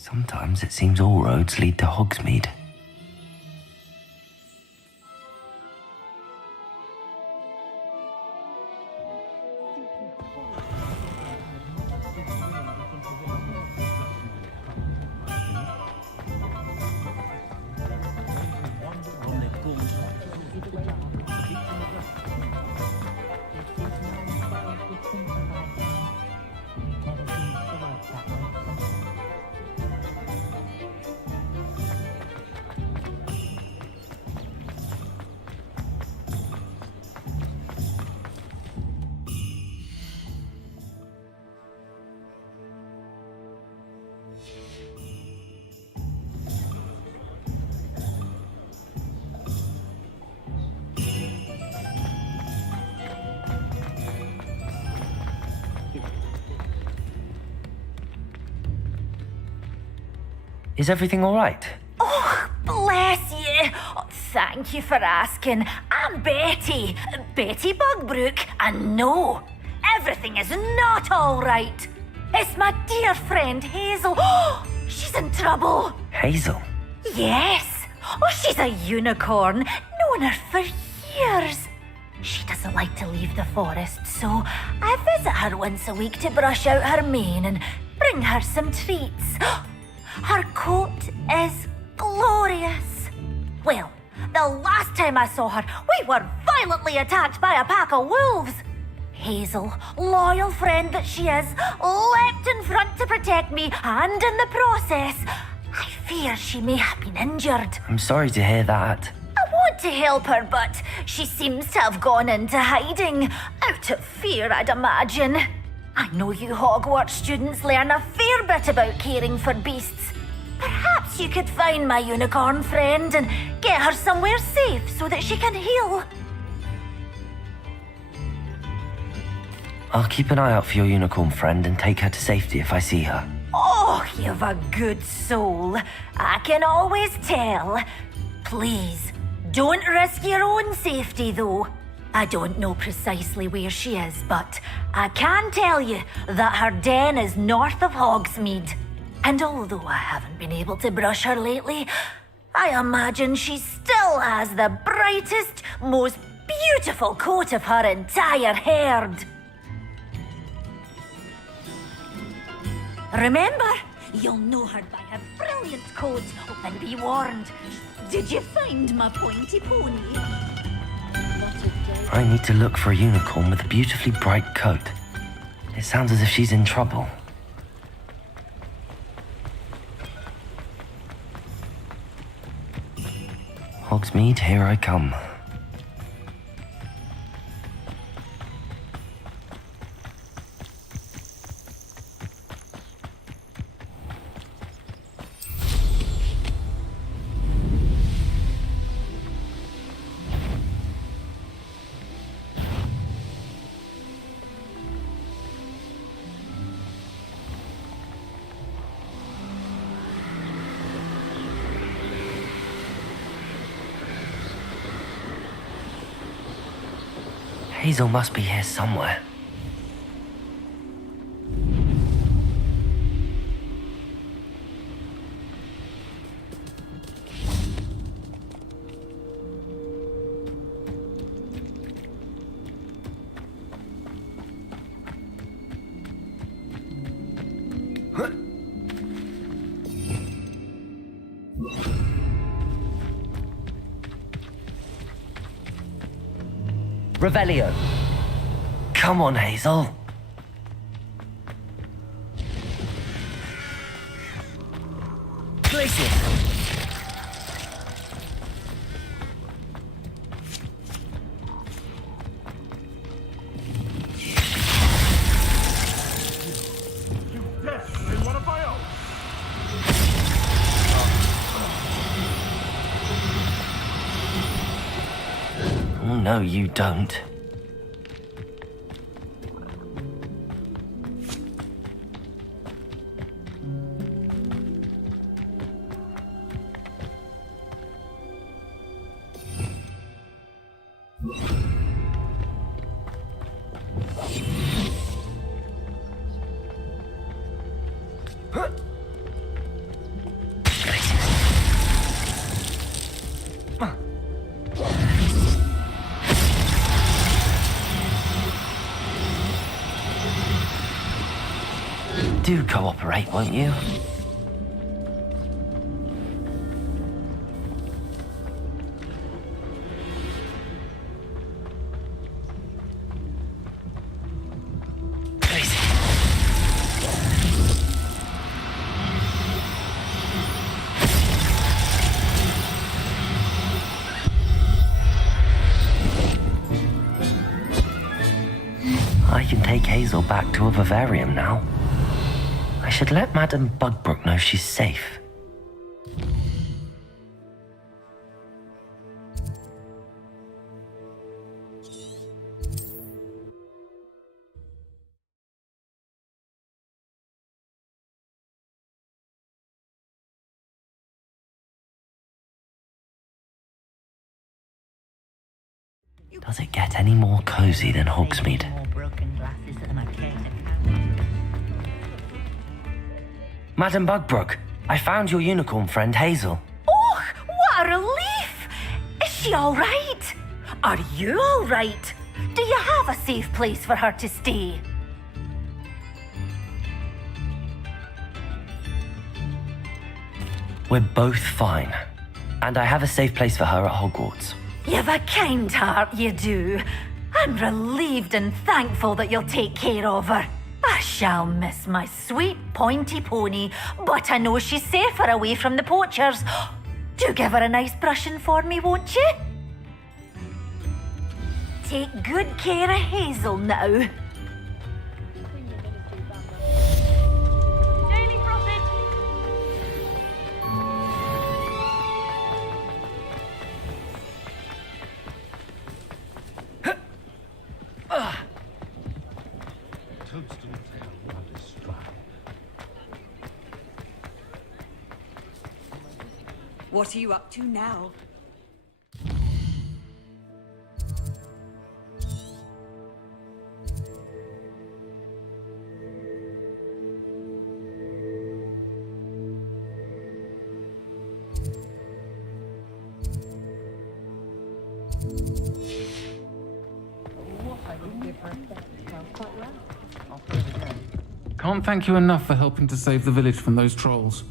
Sometimes it seems all roads lead to Hogsmeade. Is everything all right? Oh, bless you. Oh, thank you for asking. I'm Betty. Betty Bugbrook. And no, everything is not all right. It's my dear friend Hazel. Oh, she's in trouble. Hazel? Yes. Oh, she's a unicorn. Known her for years. She doesn't like to leave the forest, so I visit her once a week to brush out her mane and bring her some treats. Her coat is glorious. Well, the last time I saw her, we were violently attacked by a pack of wolves. Hazel, loyal friend that she is, leapt in front to protect me, and in the process, I fear she may have been injured. I'm sorry to hear that. I want to help her, but she seems to have gone into hiding. Out of fear, I'd imagine. I know you Hogwarts students learn a fair bit about caring for beasts. Perhaps you could find my unicorn friend and get her somewhere safe so that she can heal. I'll keep an eye out for your unicorn friend and take her to safety if I see her. Oh, you've a good soul. I can always tell. Please, don't risk your own safety, though. I don't know precisely where she is, but I can tell you that her den is north of Hogsmeade. And although I haven't been able to brush her lately, I imagine she still has the brightest, most beautiful coat of her entire herd. Remember, you'll know her by her brilliant coat. And be warned, did you find my pointy pony? I need to look for a unicorn with a beautifully bright coat. It sounds as if she's in trouble. Hogsmeade, here I come. Hazel must be here somewhere. Revelio. Come on, Hazel. Glacius. Oh, no, you don't. do cooperate, won't you? I can take Hazel back to a vivarium now. I should let Madame Bugbrook know she's safe. Does it get any more cozy than Hogsmeade? Madame Bugbrook, I found your unicorn friend Hazel. Oh, what a relief! Is she all right? Are you all right? Do you have a safe place for her to stay? We're both fine. And I have a safe place for her at Hogwarts. You've a kind heart, you do. I'm relieved and thankful that you'll take care of her. I shall miss my sweet pointy pony, but I know she's safer away from the poachers. Do give her a nice brushing for me, won't you? Take good care of Hazel now. Daily profit! What are you up to now? Can't thank you enough for helping to save the village from those trolls.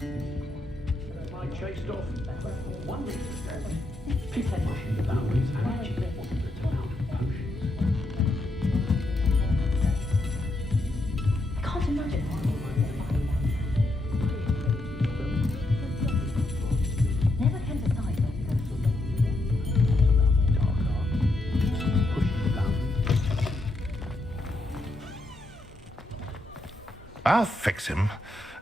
I'll fix him.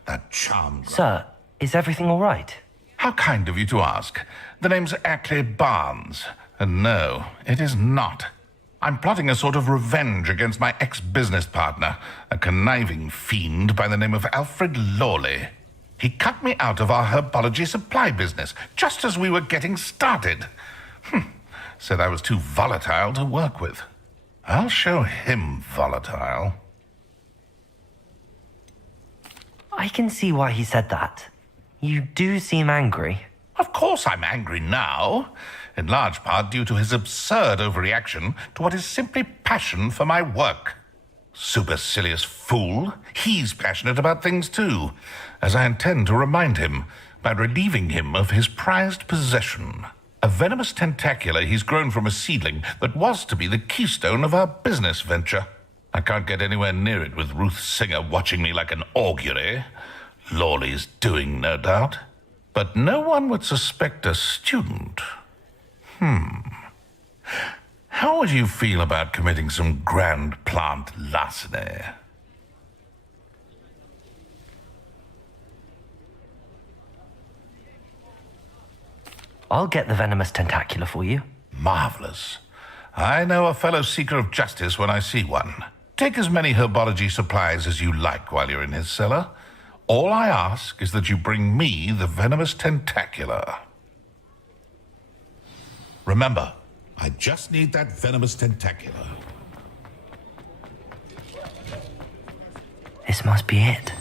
That charmed... Sir, is everything all right? How kind of you to ask. The name's Ackley Barnes. And no, it is not. I'm plotting a sort of revenge against my ex-business partner, a conniving fiend by the name of Alfred Lawley. He cut me out of our herbology supply business, just as we were getting started. Said I was too volatile to work with. I'll show him volatile. I can see why he said that. You do seem angry. Of course I'm angry now, in large part due to his absurd overreaction to what is simply passion for my work. Supercilious fool, he's passionate about things too, as I intend to remind him by relieving him of his prized possession. A venomous tentacula he's grown from a seedling that was to be the keystone of our business venture. I can't get anywhere near it with Ruth Singer watching me like an augury. Lawley's doing, no doubt. But no one would suspect a student. How would you feel about committing some grand plant larceny? I'll get the venomous tentacula for you. Marvelous. I know a fellow seeker of justice when I see one. Take as many herbology supplies as you like while you're in his cellar. All I ask is that you bring me the venomous tentacula. Remember, I just need that venomous tentacula. This must be it.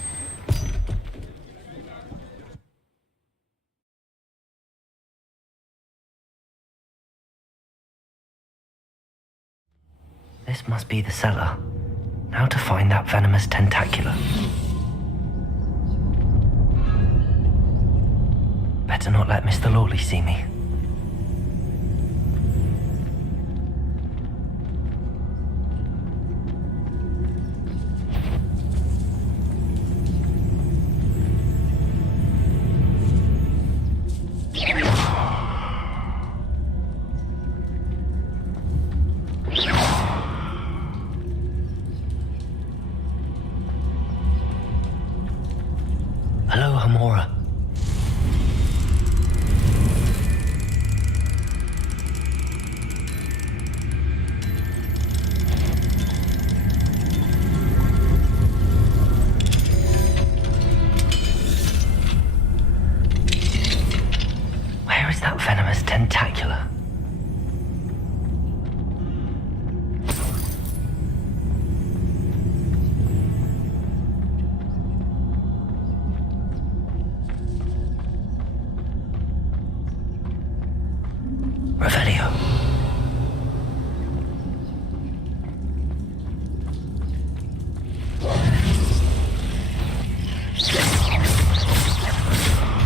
This must be the cellar. Now to find that venomous tentacula. Better not let Mr. Lawley see me. Hello, Hamora. Where is that venomous tentacula? Revelio.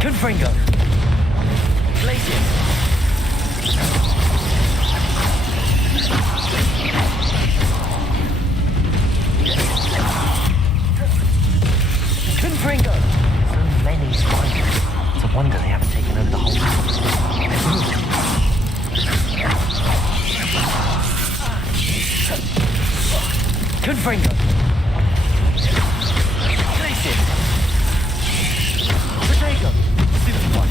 Confringo. Glacius. Confringo. So many spiders. It's a wonder they haven't taken over the whole house. Confringo. Glacius. Protego. Super one.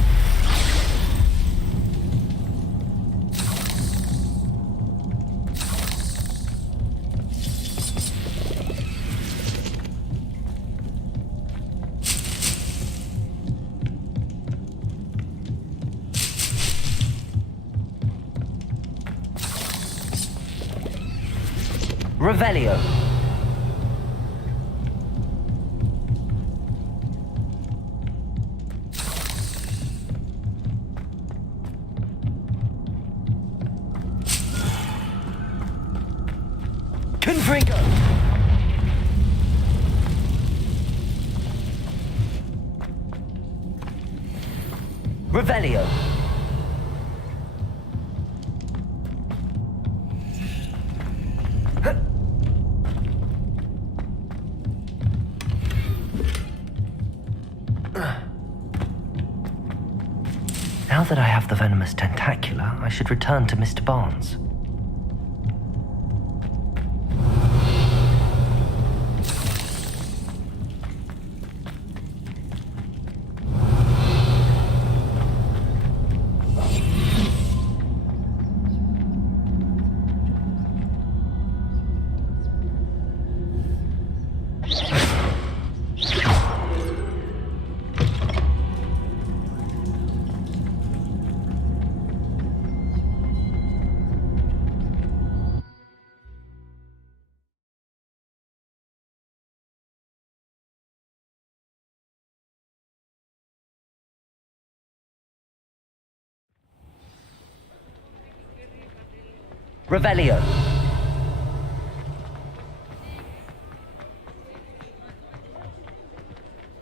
Revelio. Confringo. Revelio. Now that I have the venomous tentacula, I should return to Mr. Barnes. Revelio.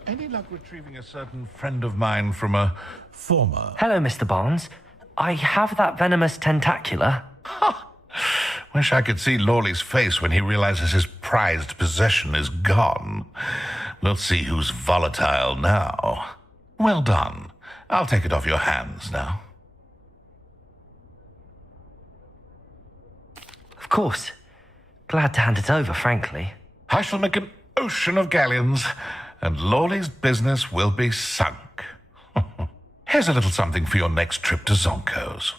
Any luck retrieving a certain friend of mine from a former... Hello, Mr. Barnes. I have that venomous tentacula. Wish I could see Lawley's face when he realizes his prized possession is gone. We'll see who's volatile now. Well done. I'll take it off your hands now. Of course. Glad to hand it over, frankly. I shall make an ocean of galleons, and Lawley's business will be sunk. Here's a little something for your next trip to Zonko's.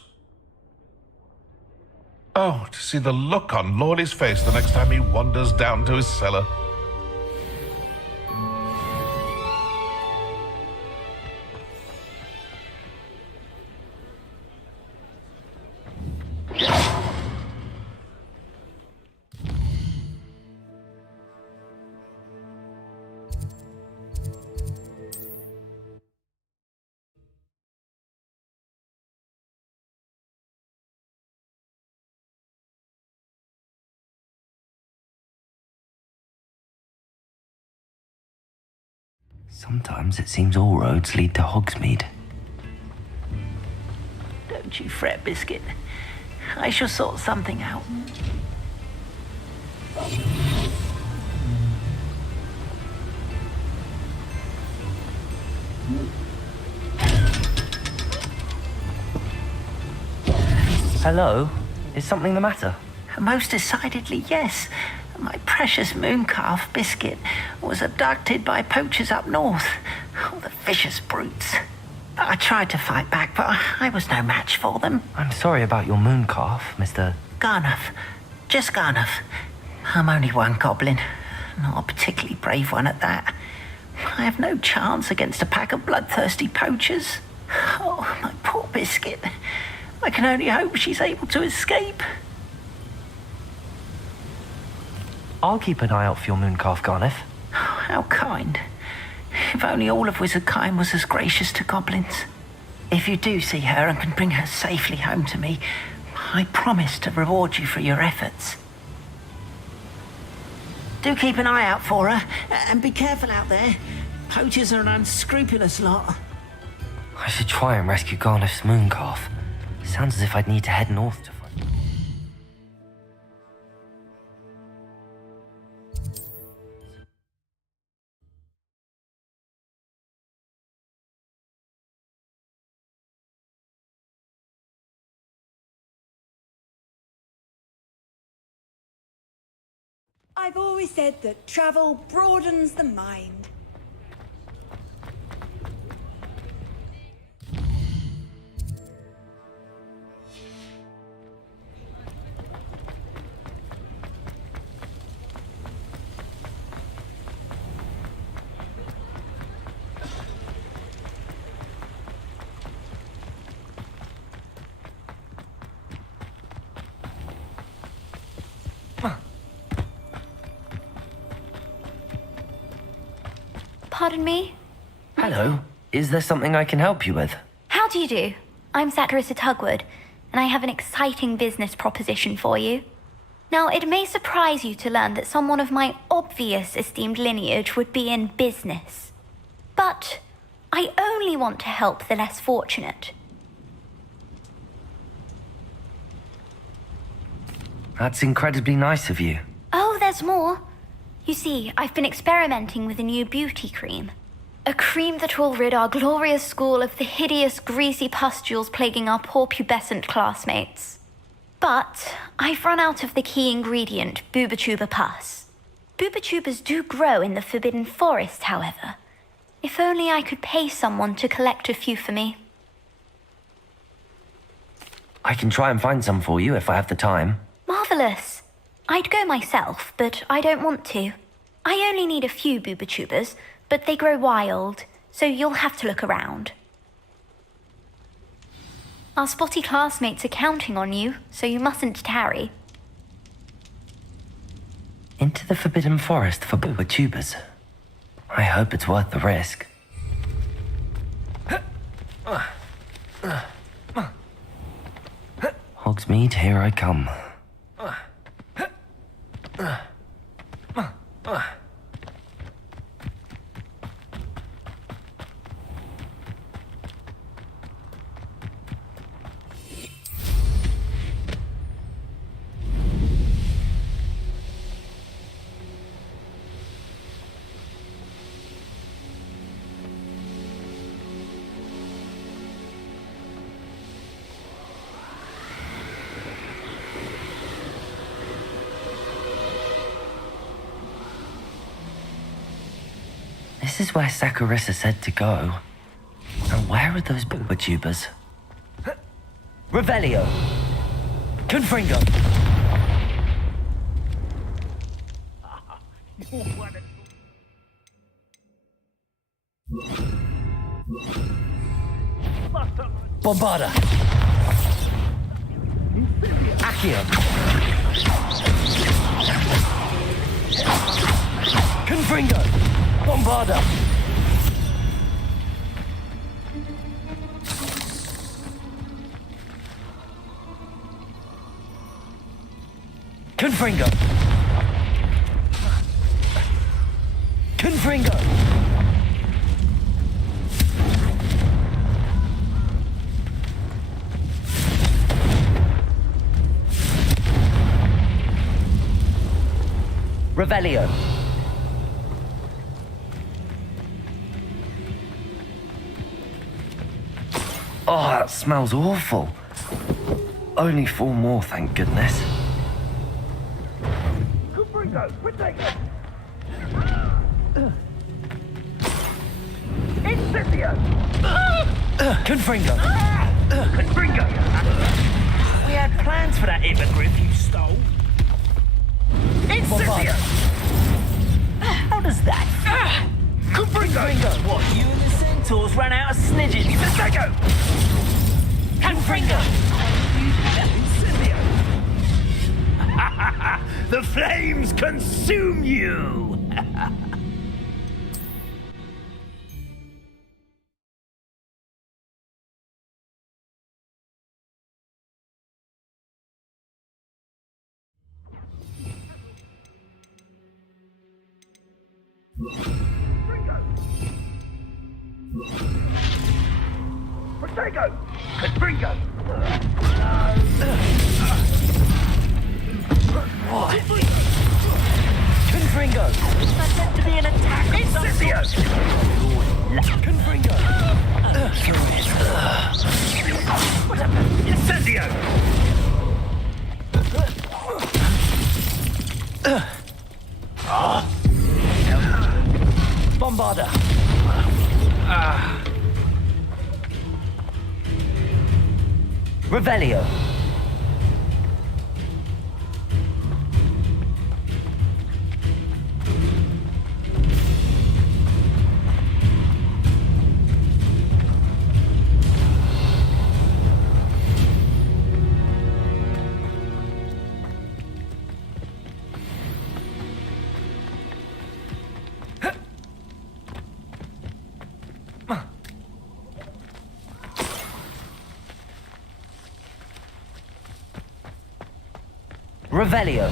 Oh, to see the look on Lawley's face the next time he wanders down to his cellar. Sometimes it seems all roads lead to Hogsmeade. Don't you fret, Biscuit. I shall sort something out. Hello? Is something the matter? Most decidedly, yes. My precious moon calf, Biscuit, was abducted by poachers up north. Oh, the vicious brutes. I tried to fight back, but I was no match for them. I'm sorry about your moon calf, Mr. Garnuff. Just Garnuff. I'm only one goblin. Not a particularly brave one at that. I have no chance against a pack of bloodthirsty poachers. Oh, my poor Biscuit. I can only hope she's able to escape. I'll keep an eye out for your moon calf, Garniff. Oh, how kind. If only all of Wizardkind was as gracious to goblins. If you do see her and can bring her safely home to me, I promise to reward you for your efforts. Do keep an eye out for her, and be careful out there. Poachers are an unscrupulous lot. I should try and rescue Garniff's moon calf. Sounds as if I'd need to head north to find... I've always said that travel broadens the mind. Pardon me? Hello. Is there something I can help you with? How do you do? I'm Clarissa Tugwood, and I have an exciting business proposition for you. Now, it may surprise you to learn that someone of my obvious esteemed lineage would be in business. But I only want to help the less fortunate. That's incredibly nice of you. Oh, there's more. You see, I've been experimenting with a new beauty cream. A cream that will rid our glorious school of the hideous, greasy pustules plaguing our poor pubescent classmates. But I've run out of the key ingredient, Booba-Tuba pus. Booba-Tubas do grow in the Forbidden Forest, however. If only I could pay someone to collect a few for me. I can try and find some for you if I have the time. Marvelous. I'd go myself, but I don't want to. I only need a few Booba-Tubas, but they grow wild, so you'll have to look around. Our spotty classmates are counting on you, so you mustn't tarry. Into the Forbidden Forest for Booba-Tubas. I hope it's worth the risk. Hogsmeade, here I come. This is where Saccharissa said to go. And where are those Booba-Tubas? Revelio! Confringo! Bombarda! Accio! Confringo! Bombarda! Confringo! Confringo! Revelio. Oh, that smells awful. Only 4 more, thank goodness. Confringo! Confringo! We had plans for that hippogriff you stole. Incendio! How does that? Confringo! What, you and the centaurs ran out of snidges? Incendio! Confringo! Incendio! The flames consume you! Protego! Confringo! What? Confringo! That's meant to be an attack! Incendio! Confringo! What happened? Incendio! Bombarda! Revelio. Revelio.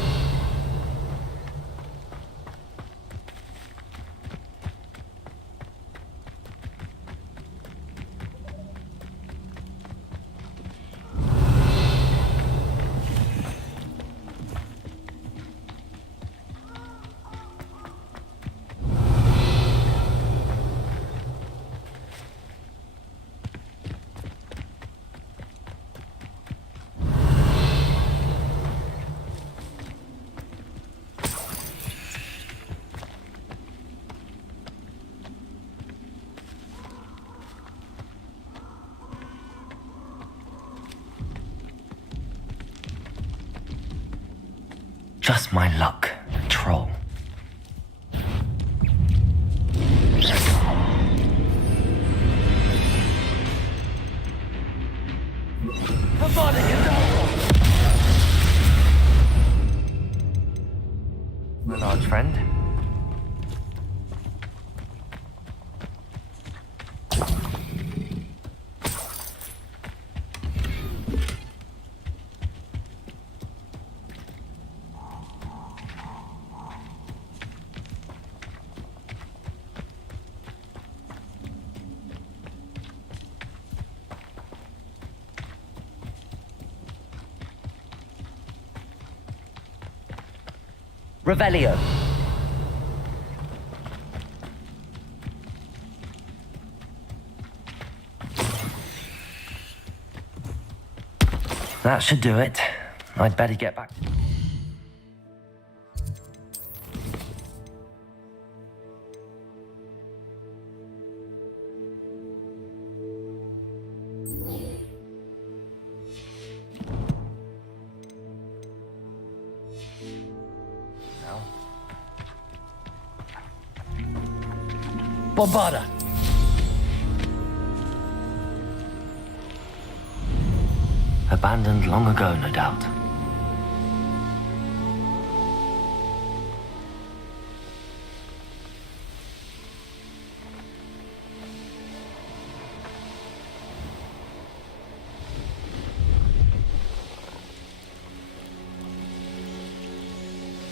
Just my luck, troll. My large friend. Revelio. That should do it. I'd better get back. Bombarda. Abandoned long ago, no doubt.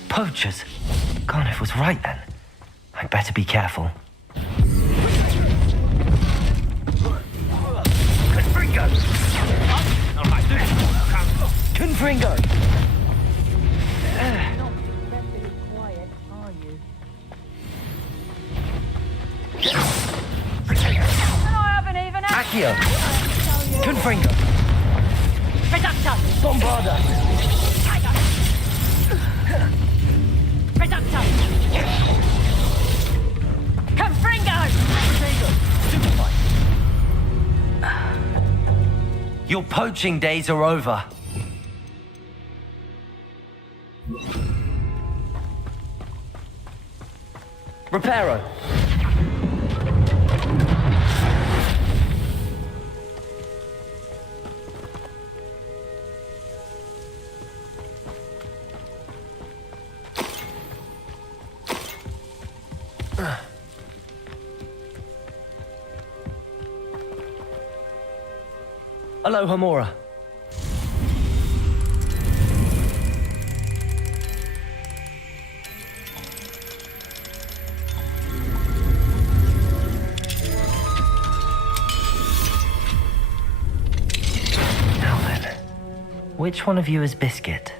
Poachers? Garniff was right then. I'd better be careful. Confringo! Accio! Confringo! Reductor! Bombarda! Reductor! Confringo! Your poaching days are over. Reparo. Aloha Mora. Now then, which one of you is Biscuit?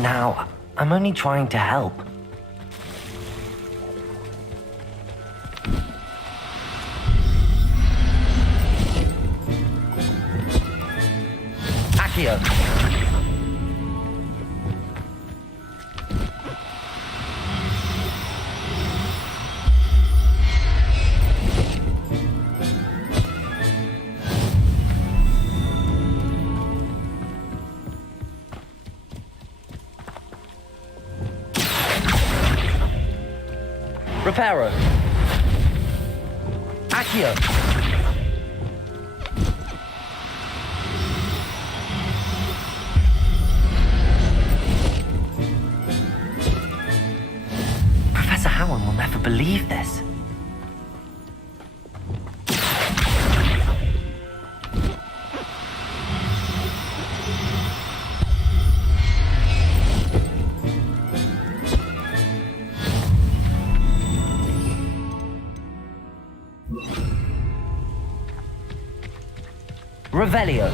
Now, I'm only trying to help. Accio. Reparo. Accio. Professor Howard will never believe this. Revelio.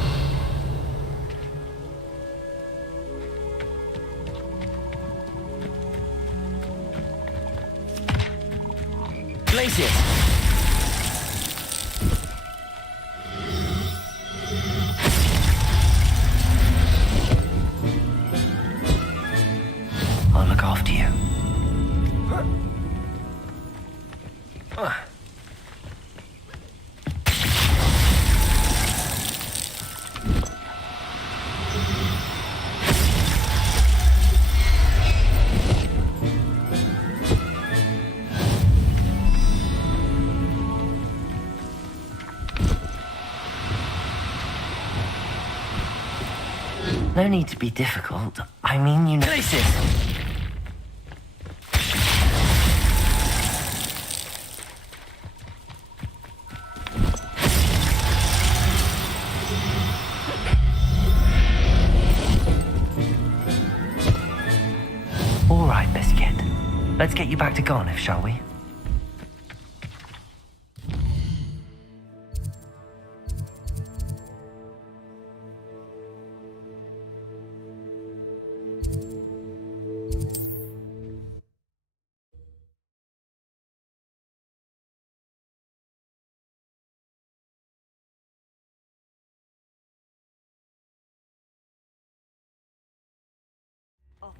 Glacius. I'll look after you. No need to be difficult. I mean, you know. Glacius! All right, Biscuit. Let's get you back to Garniff, shall we?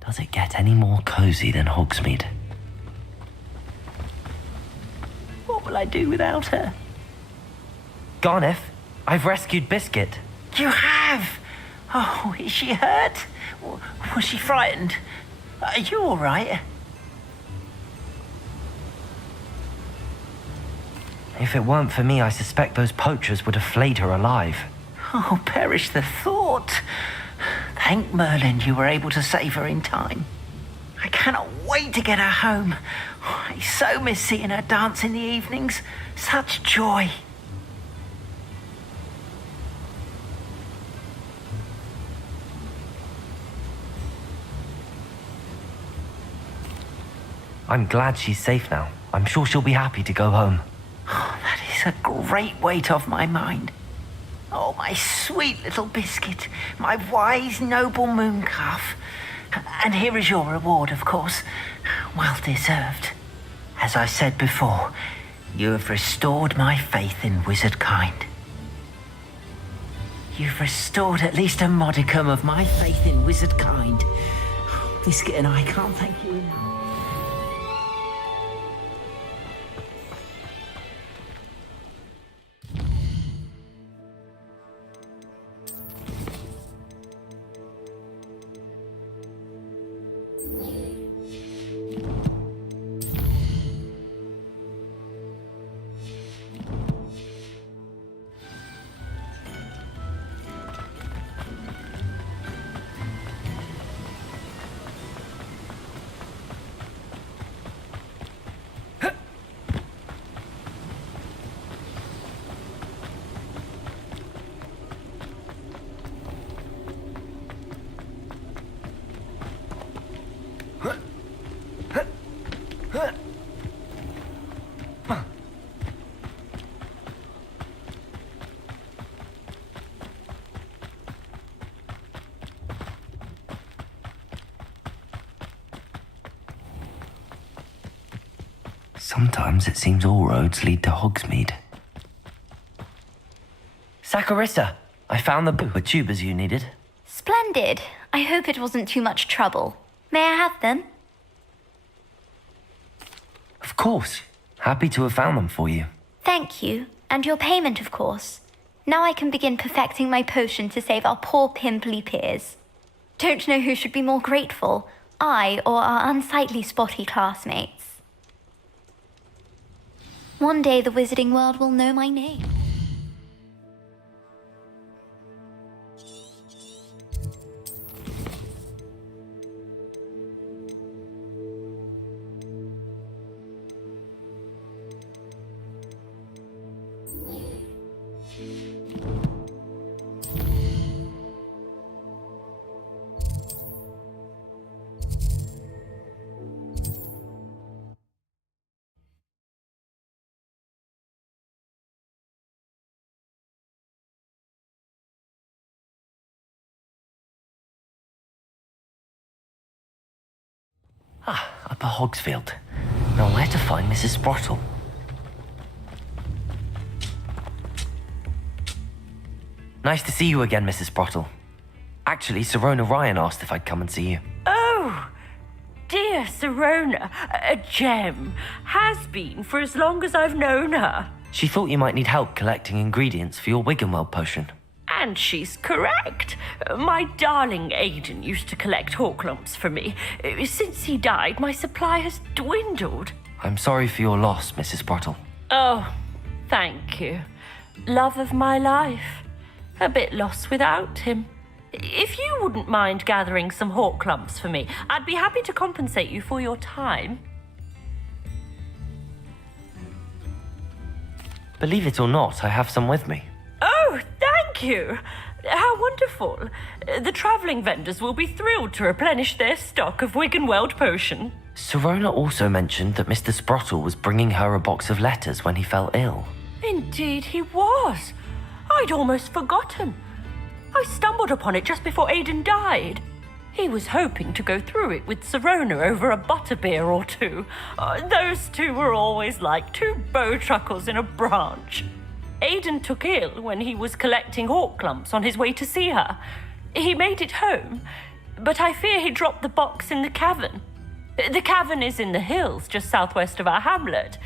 Does it get any more cozy than Hogsmeade? What will I do without her? Garniff, I've rescued Biscuit. You have? Oh, is she hurt? Was she frightened? Are you all right? If it weren't for me, I suspect those poachers would have flayed her alive. Oh, perish the thought. Thank Merlin you were able to save her in time. I cannot wait to get her home. I so miss seeing her dance in the evenings. Such joy. I'm glad she's safe now. I'm sure she'll be happy to go home. Oh, that is a great weight off my mind. Oh, my sweet little biscuit, my wise, noble mooncalf. And here is your reward, of course. Well deserved. As I said before, you have restored my faith in wizard kind. You've restored at least a modicum of my faith in wizard kind. Biscuit and I can't thank you enough. Sometimes it seems all roads lead to Hogsmeade. Saccharissa, I found the tubers you needed. Splendid. I hope it wasn't too much trouble. May I have them? Of course. Happy to have found them for you. Thank you. And your payment, of course. Now I can begin perfecting my potion to save our poor pimply peers. Don't know who should be more grateful, I or our unsightly spotty classmates. One day the wizarding world will know my name. Upper Hogsfield. Now where to find Mrs. Sprottle? Nice to see you again, Mrs. Sprottle. Actually, Sirona Ryan asked if I'd come and see you. Oh, dear Sirona, a gem. Has been for as long as I've known her. She thought you might need help collecting ingredients for your Wiggenweld potion. And she's correct. My darling Aidan used to collect Horklumps for me. Since he died, my supply has dwindled. I'm sorry for your loss, Mrs. Sprottle. Oh, thank you. Love of my life. A bit lost without him. If you wouldn't mind gathering some Horklumps for me, I'd be happy to compensate you for your time. Believe it or not, I have some with me. Oh, thank you. How wonderful. The travelling vendors will be thrilled to replenish their stock of Wiggenweld potion. Sirona also mentioned that Mr. Sprottle was bringing her a box of letters when he fell ill. Indeed he was. I'd almost forgotten. I stumbled upon it just before Aidan died. He was hoping to go through it with Sirona over a butterbeer or two. Those two were always like two bowtruckles in a branch. Aidan took ill when he was collecting Horklumps on his way to see her. He made it home, but I fear he dropped the box in the cavern. The cavern is in the hills just southwest of our hamlet.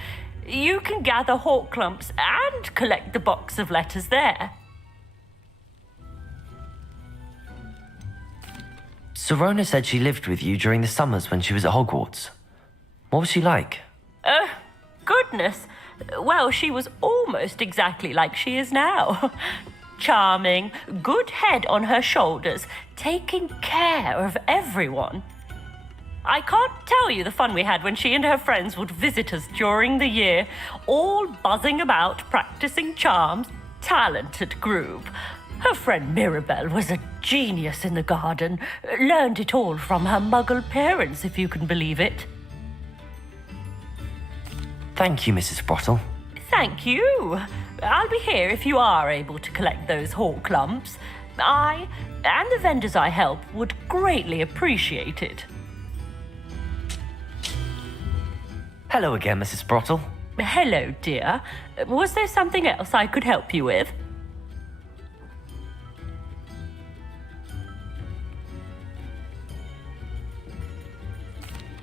You can gather Horklumps and collect the box of letters there. Sirona said she lived with you during the summers when she was at Hogwarts. What was she like? Goodness. Well, she was almost exactly like she is now. charming, good head on her shoulders, taking care of everyone. I can't tell you the fun we had when she and her friends would visit us during the year, all buzzing about, practicing charms. Talented group. Her friend Mirabelle was a genius in the garden. Learned it all from her muggle parents, if you can believe it. Thank you, Mrs. Sprottle. Thank you. I'll be here if you are able to collect those hawk lumps. I, and the vendors I help, would greatly appreciate it. Hello again, Mrs. Sprottle. Hello, dear. Was there something else I could help you with?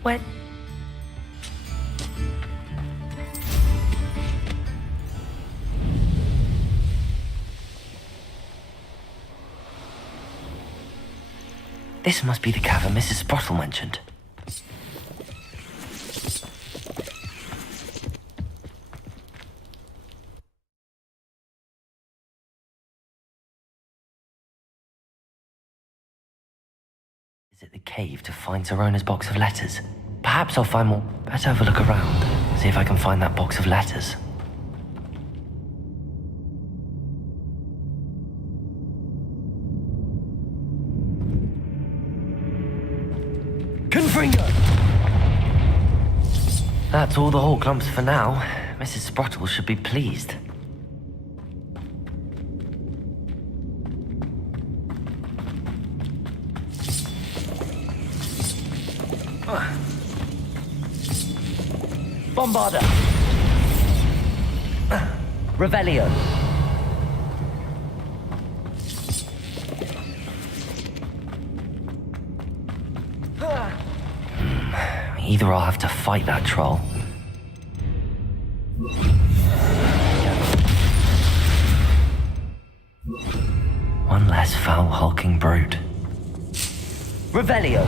When... This must be the cavern Mrs. Sprottle mentioned. Visit the cave to find Zerona's box of letters. Perhaps I'll find more. Better have a look around. See if I can find that box of letters. Confringo! That's all the hawk lumps for now. Mrs. Sprottle should be pleased. Bombarda! Revelio! Either I'll have to fight that troll. One less foul hulking brute. Revelio!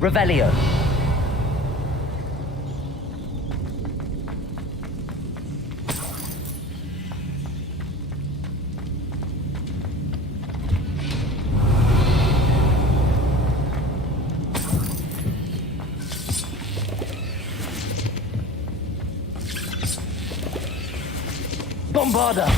Revelio. Bombarda.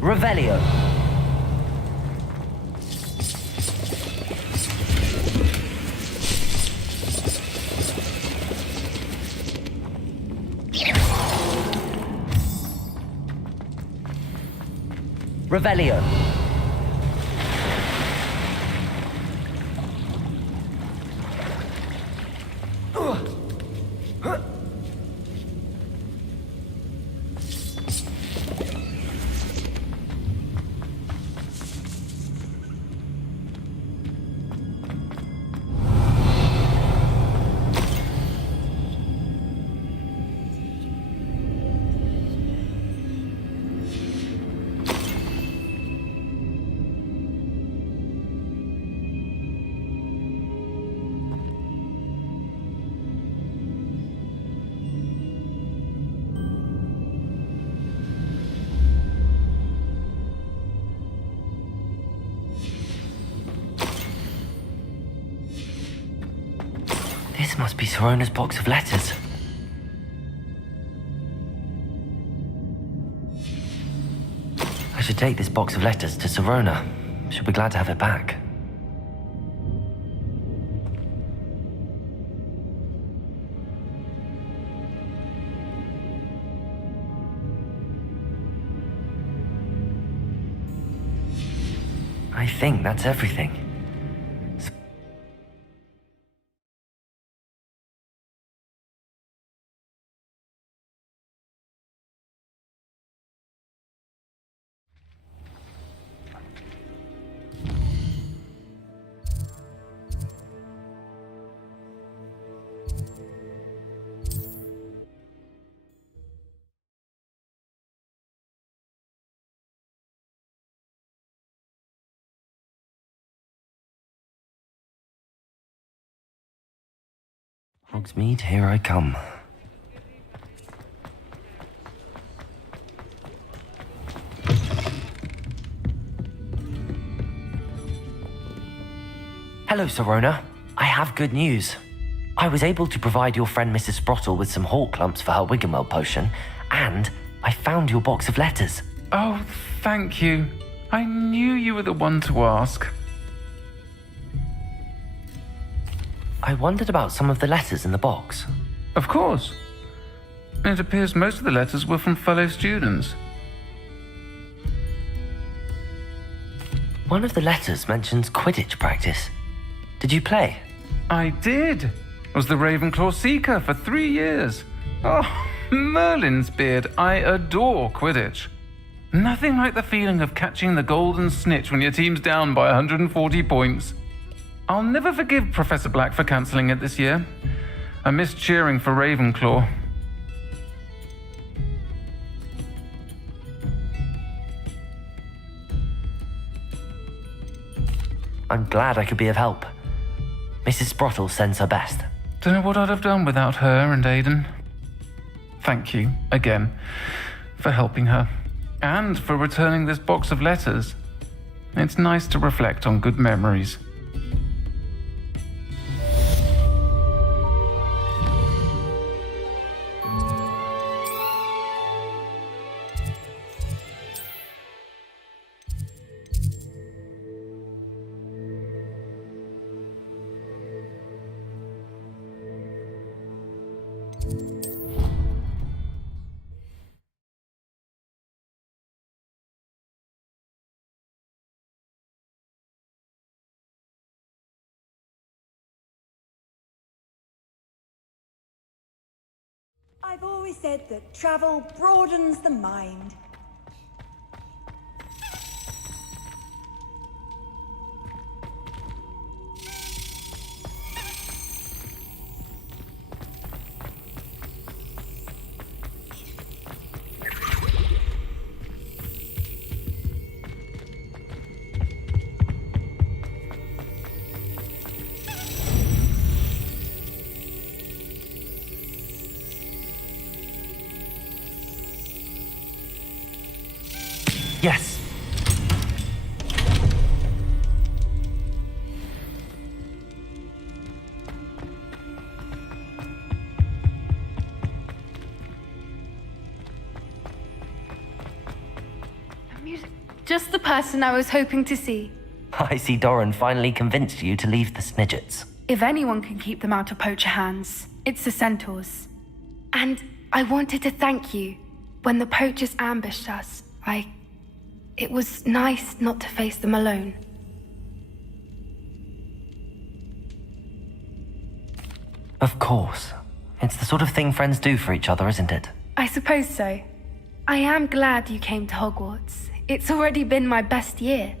Revelio. Revelio. This must be Zerona's box of letters. I should take this box of letters to Zerona. She'll be glad to have it back. I think that's everything. Hogsmeade, here I come. Hello, Sirona. I have good news. I was able to provide your friend Mrs. Sprottle with some hawk lumps for her Wiggenweld potion, and I found your box of letters. Oh, thank you. I knew you were the one to ask. I wondered about some of the letters in the box. Of course. It appears most of the letters were from fellow students. One of the letters mentions Quidditch practice. Did you play? I did. Was the Ravenclaw Seeker for 3 years. Oh, Merlin's beard. I adore Quidditch. Nothing like the feeling of catching the golden snitch when your team's down by 140 points. I'll never forgive Professor Black for cancelling it this year. I missed cheering for Ravenclaw. I'm glad I could be of help. Mrs. Sprottle sends her best. Don't know what I'd have done without her and Aidan. Thank you, again, for helping her. And for returning this box of letters. It's nice to reflect on good memories. I've always said that travel broadens the mind. Yes. Just the person I was hoping to see. I see Doran finally convinced you to leave the Snidgets. If anyone can keep them out of poacher hands, it's the centaurs. And I wanted to thank you. When the poachers ambushed us, It was nice not to face them alone. Of course. It's the sort of thing friends do for each other, isn't it? I suppose so. I am glad you came to Hogwarts. It's already been my best year.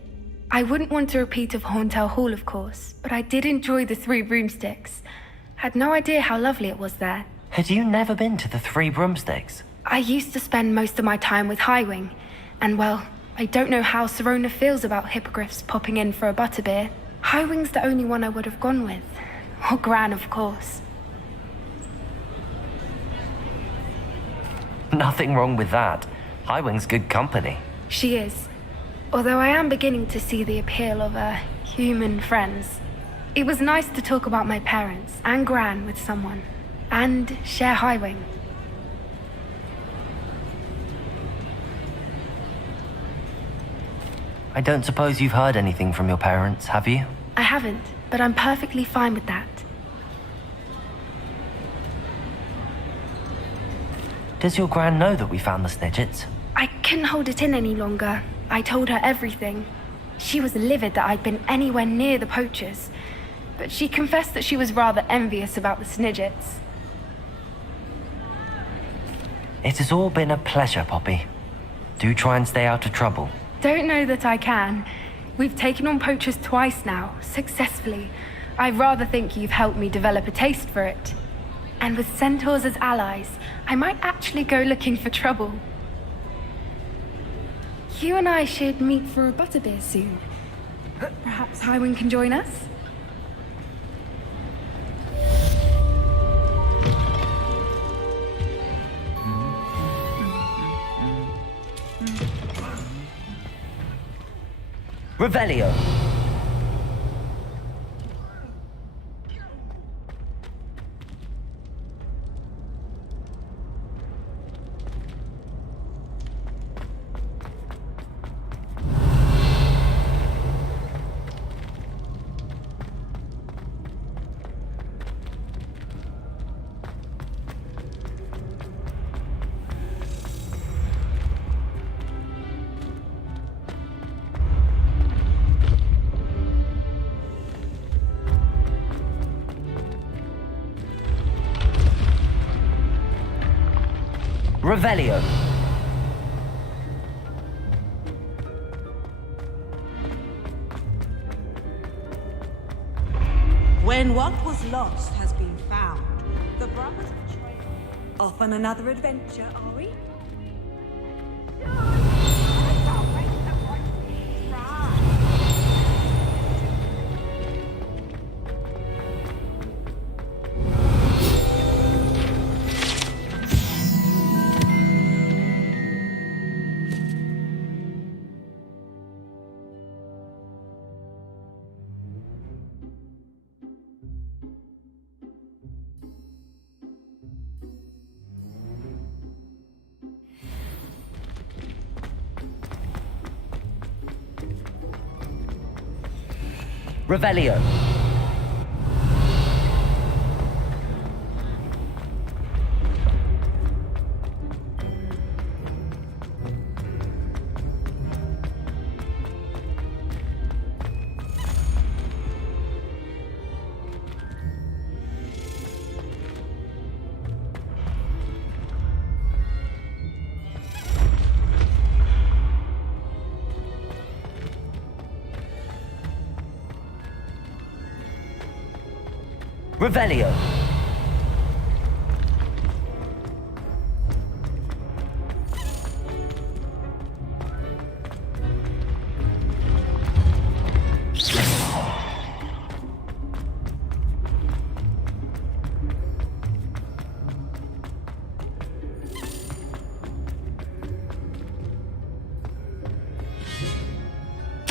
I wouldn't want a repeat of Horntail Hall, of course, but I did enjoy the Three Broomsticks. Had no idea how lovely it was there. Had you never been to the Three Broomsticks? I used to spend most of my time with Highwing, and well, I don't know how Sirona feels about hippogriffs popping in for a butterbeer. Highwing's the only one I would have gone with. Or Gran, of course. Nothing wrong with that. Highwing's good company. She is. Although I am beginning to see the appeal of human friends. It was nice to talk about my parents and Gran with someone. And share Highwing. I don't suppose you've heard anything from your parents, have you? I haven't, but I'm perfectly fine with that. Does your Gran know that we found the Snidgets? I couldn't hold it in any longer. I told her everything. She was livid that I'd been anywhere near the poachers, but she confessed that she was rather envious about the Snidgets. It has all been a pleasure, Poppy. Do try and stay out of trouble. Don't know that I can. We've taken on poachers twice now, successfully. I rather think you've helped me develop a taste for it. And with centaurs as allies, I might actually go looking for trouble. You and I should meet for a butterbeer soon. Perhaps Highwing can join us? Revelio. Revelio. When what was lost has been found, the brothers betray. Off on another adventure, are we? Revelio. Revelio.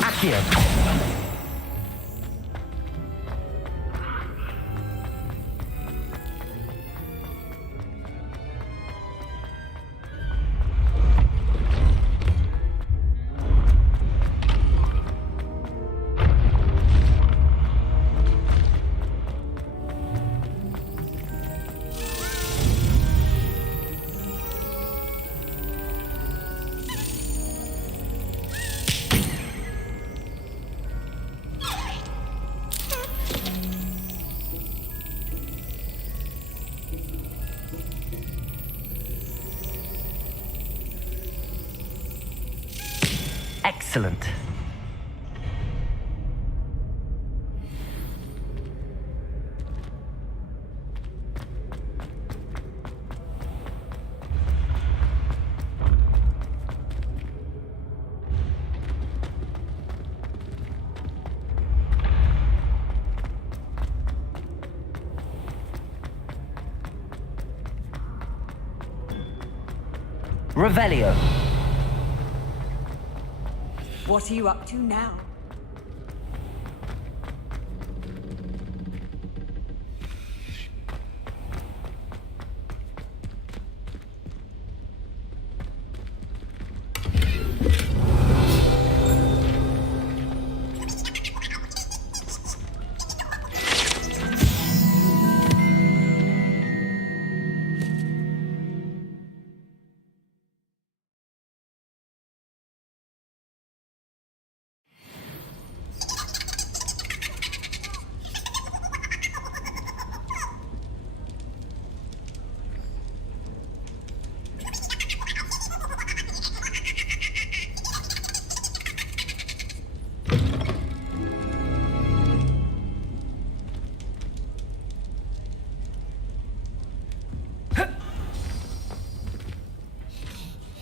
Accio. Excellent. Revelio. What are you up to now?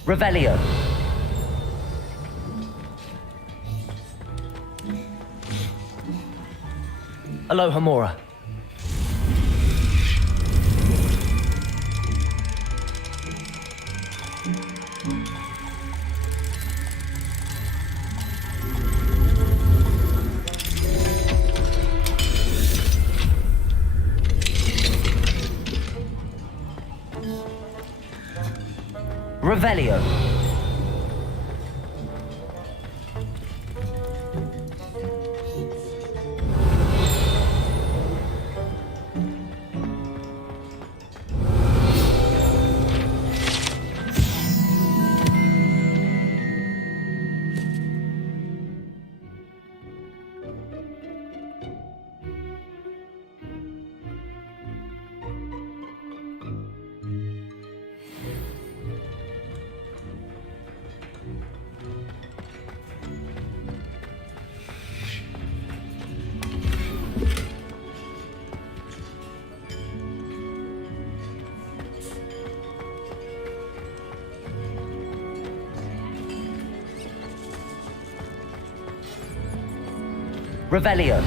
Revelio. Aloha Mora. Revelio. Revelio.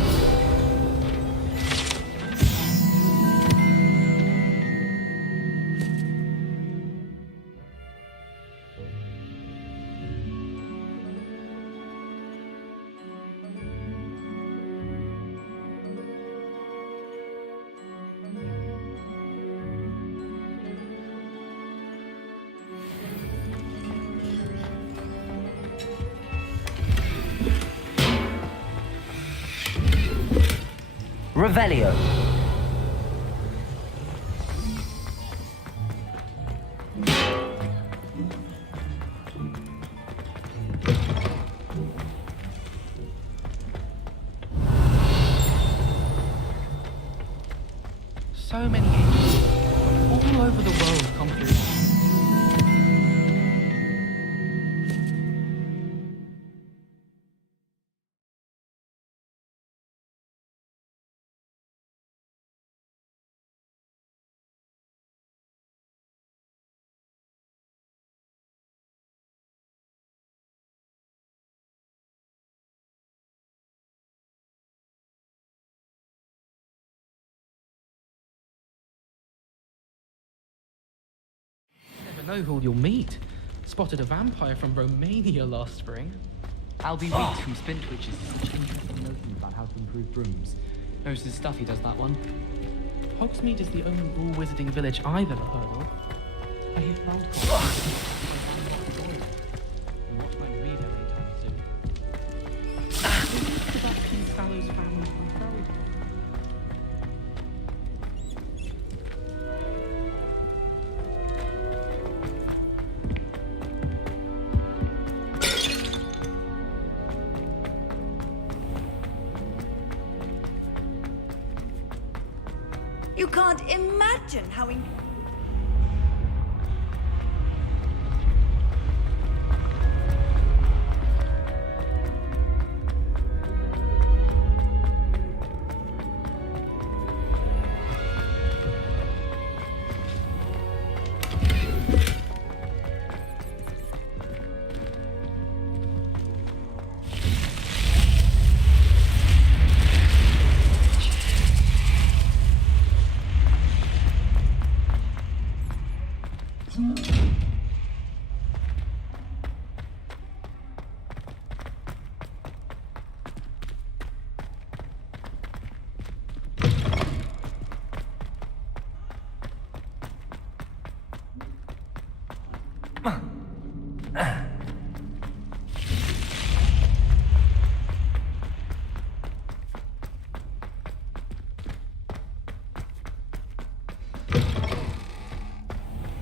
Revelio. So many angels from all over the world come through. Know who you'll meet. Spotted a vampire from Romania last spring. Albie Weeks from Spintwitch is such interesting notions about how to improve brooms. Knows his stuff, he does that one. Hogsmeade is the only rule wizarding village I've ever heard of. I hear Falcon. Watch my read anytime soon. It's about King Sallow's family from Fairy Tale. You can't imagine how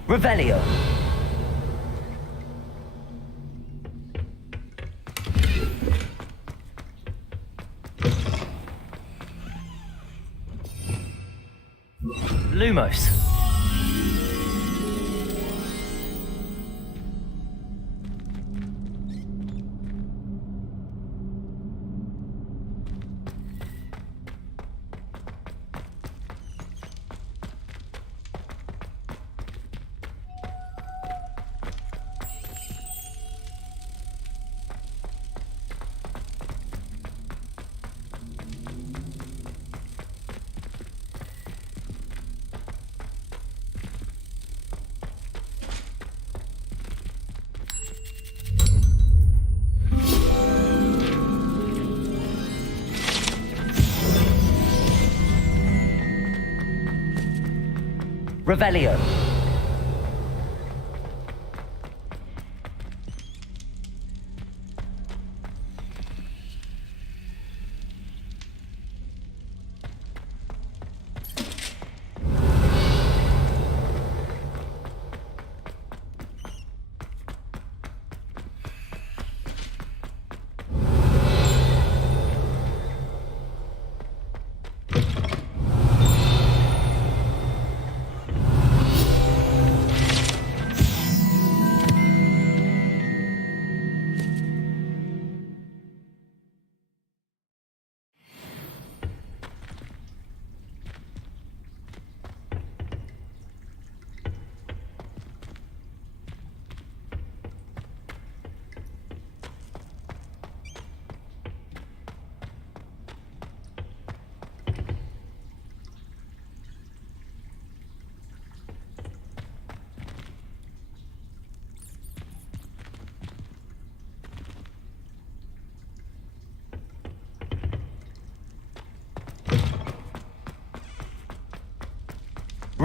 Revelio. Lumos. Revelio.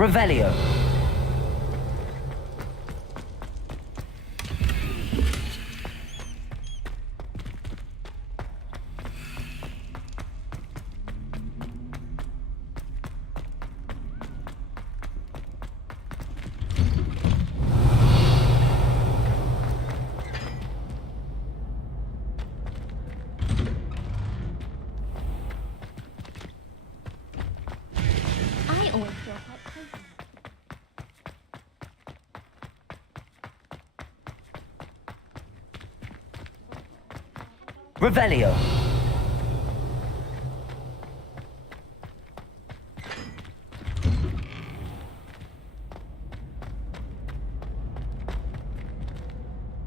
Revelio. I always feel quite crazy. Revelio.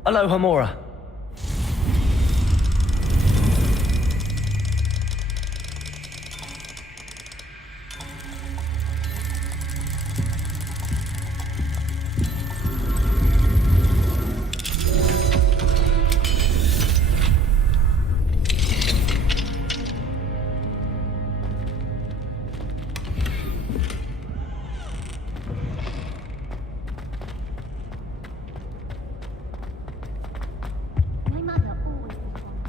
Alohomora. My mother always was one.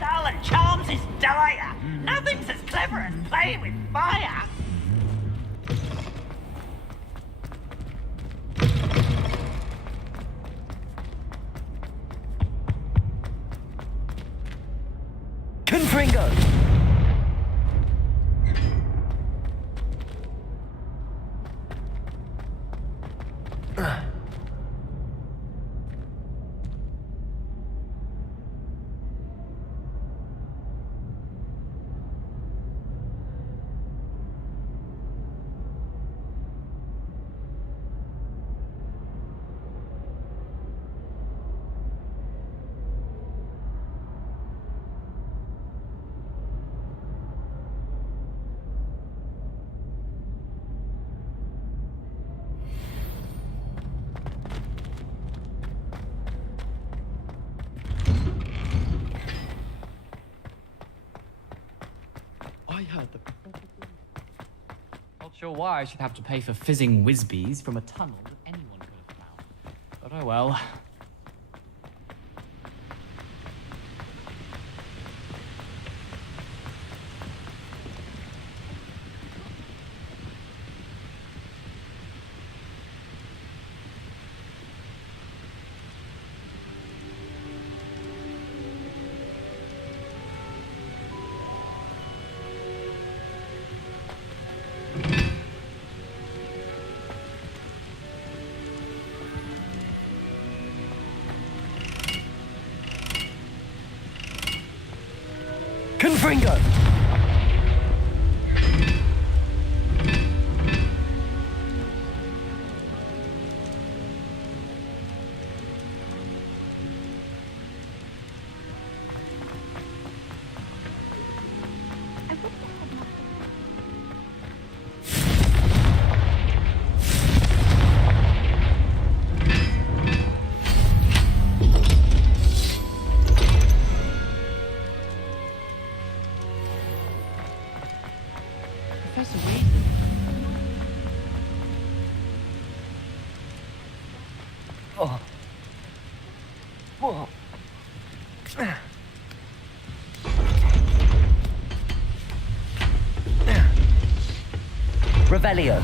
Darling Charms is dire. Nothing's as clever as playing with fire. Confringo. I heard the. Not sure why I should have to pay for fizzing whizbees from a tunnel that anyone could have found. But oh well. Confringo. Professor Reed. Oh. Whoa. Revelio.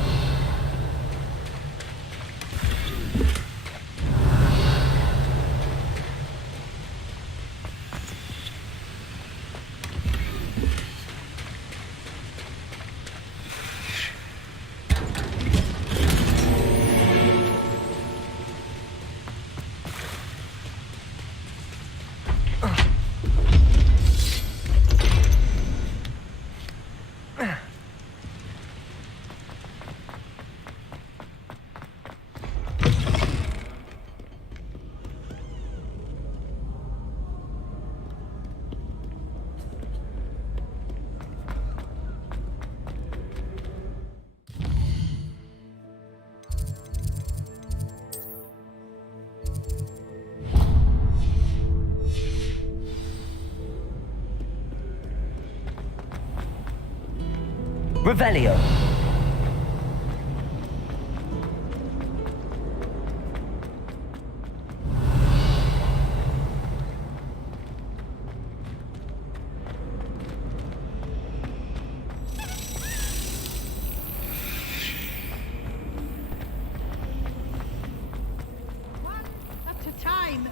Revelio.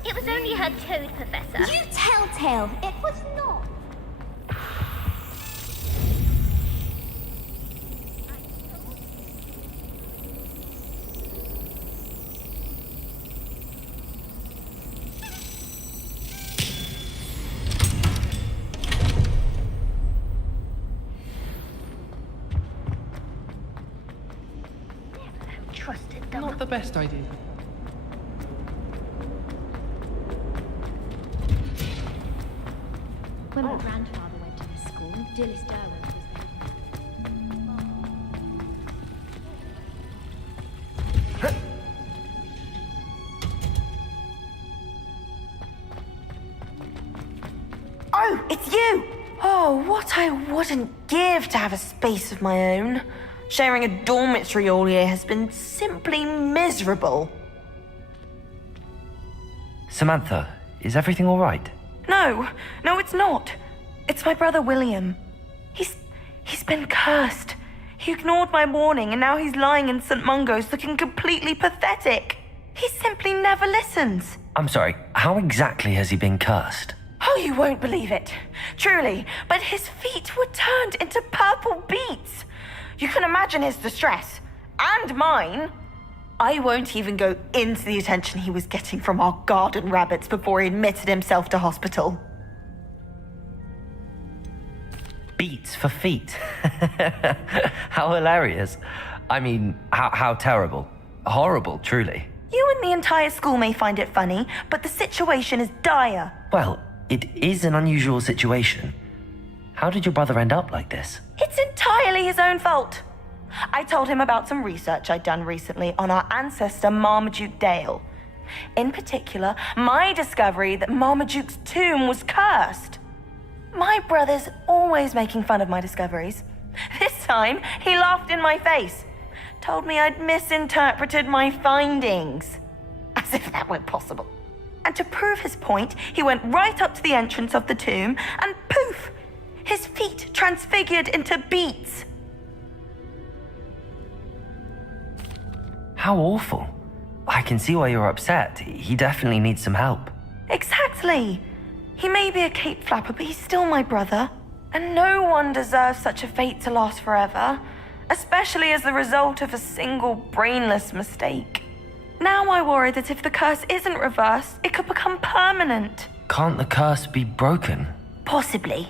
It was only her toad, Professor. You telltale. It was not. Never trusted them. Not the best idea. When my grandfather went to this school, Dilys Derwent was Oh, it's you! Oh, what I wouldn't give to have a space of my own. Sharing a dormitory all year has been simply miserable. Samantha, is everything all right? No, it's not. It's my brother William. He's been cursed. He ignored my warning and now he's lying in St. Mungo's looking completely pathetic. He simply never listens. I'm sorry, how exactly has he been cursed? Oh, you won't believe it. Truly, but his feet were turned into purple beets. You can imagine his distress. And mine. I won't even go into the attention he was getting from our garden rabbits before he admitted himself to hospital. Beats for feet. How hilarious. I mean, how terrible. Horrible, truly. You and the entire school may find it funny, but the situation is dire. Well, it is an unusual situation. How did your brother end up like this? It's entirely his own fault. I told him about some research I'd done recently on our ancestor Marmaduke Dale. In particular, my discovery that Marmaduke's tomb was cursed. My brother's always making fun of my discoveries. This time, he laughed in my face. Told me I'd misinterpreted my findings. As if that were possible. And to prove his point, he went right up to the entrance of the tomb and poof! His feet transfigured into beets. How awful. I can see why you're upset. He definitely needs some help. Exactly. He may be a cape flapper, but he's still my brother. And no one deserves such a fate to last forever, especially as the result of a single brainless mistake. Now I worry that if the curse isn't reversed, it could become permanent. Can't the curse be broken? Possibly.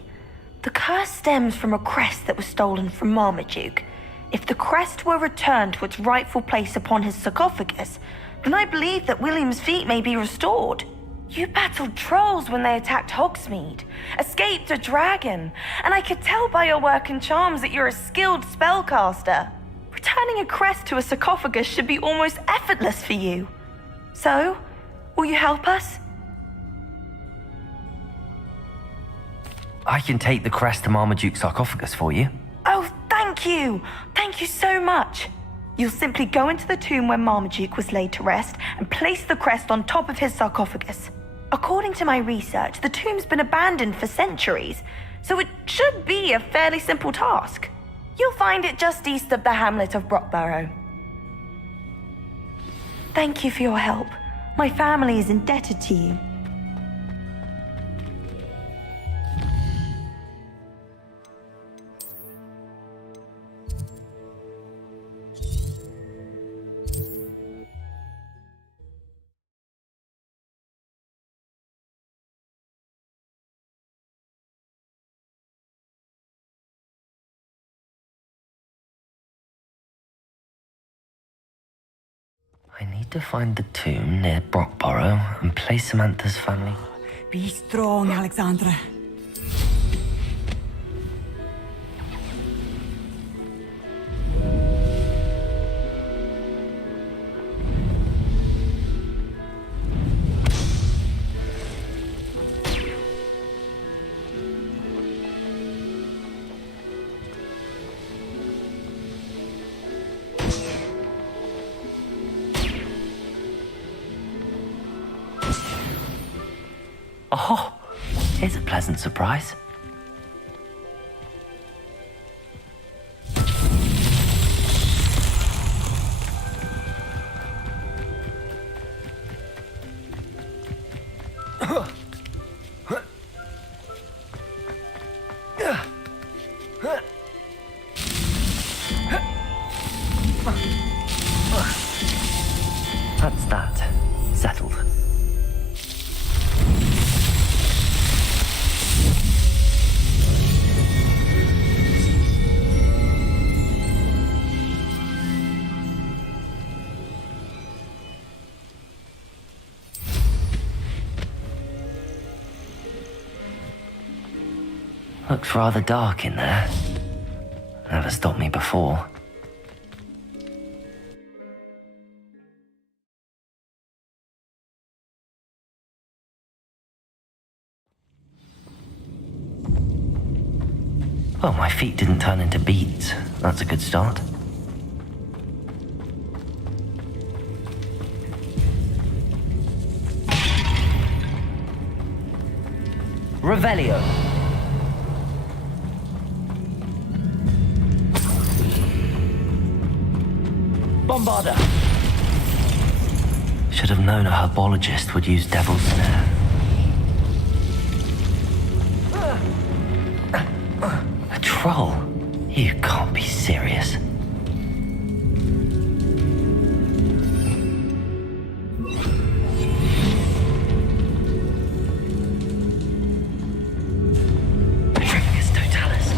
The curse stems from a crest that was stolen from Marmaduke. If the crest were returned to its rightful place upon his sarcophagus, then I believe that William's feet may be restored. You battled trolls when they attacked Hogsmeade, escaped a dragon, and I could tell by your work and charms that you're a skilled spellcaster. Returning a crest to a sarcophagus should be almost effortless for you. So, will you help us? I can take the crest to Marmaduke's sarcophagus for you. Oh, thank you! Thank you so much! You'll simply go into the tomb where Marmaduke was laid to rest and place the crest on top of his sarcophagus. According to my research, the tomb's been abandoned for centuries, so it should be a fairly simple task. You'll find it just east of the hamlet of Brockborough. Thank you for your help. My family is indebted to you. I need to find the tomb near Brockborough and place Samantha's family. Be strong, Alexandra. Oh, here's a pleasant surprise. That's that. Settled. Looks rather dark in there. Never stopped me before. Well, my feet didn't turn into beads. That's a good start. Revelio. Bombarda. Should have known a herbologist would use Devil's Snare. A troll? You can't be serious. Trigus Totalis.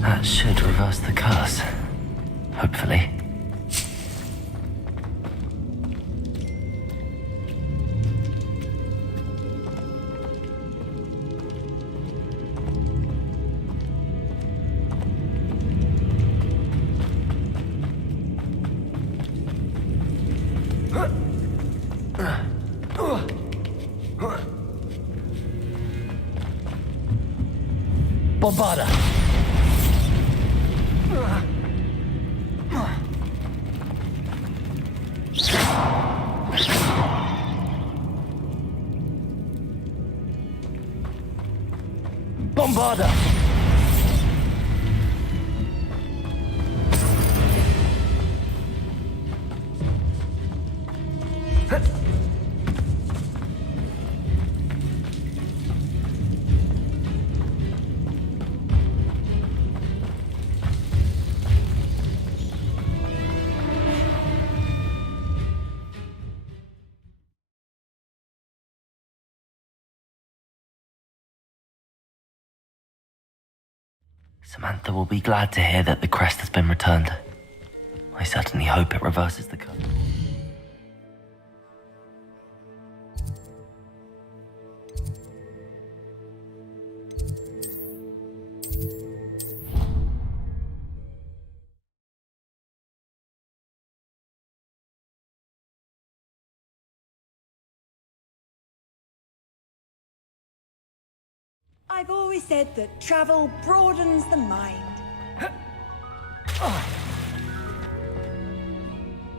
That should reverse the curse. Hopefully. Bombarda! Bombarda! Samantha will be glad to hear that the crest has been returned. I certainly hope it reverses the curse. I've always said that travel broadens the mind.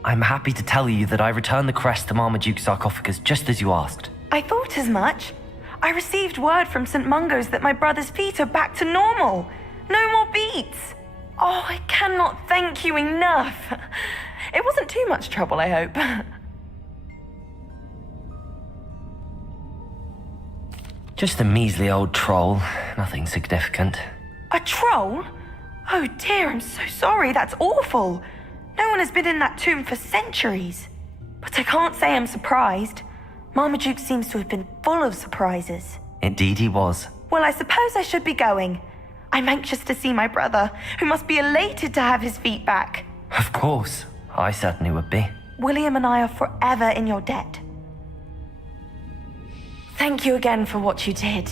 I'm happy to tell you that I returned the crest to Marmaduke's sarcophagus just as you asked. I thought as much. I received word from St. Mungo's that my brother's feet are back to normal. No more beats. Oh, I cannot thank you enough. It wasn't too much trouble, I hope. Just a measly old troll. Nothing significant. A troll? Oh dear, I'm so sorry. That's awful. No one has been in that tomb for centuries. But I can't say I'm surprised. Marmaduke seems to have been full of surprises. Indeed he was. Well, I suppose I should be going. I'm anxious to see my brother, who must be elated to have his feet back. Of course. I certainly would be. William and I are forever in your debt. Thank you again for what you did.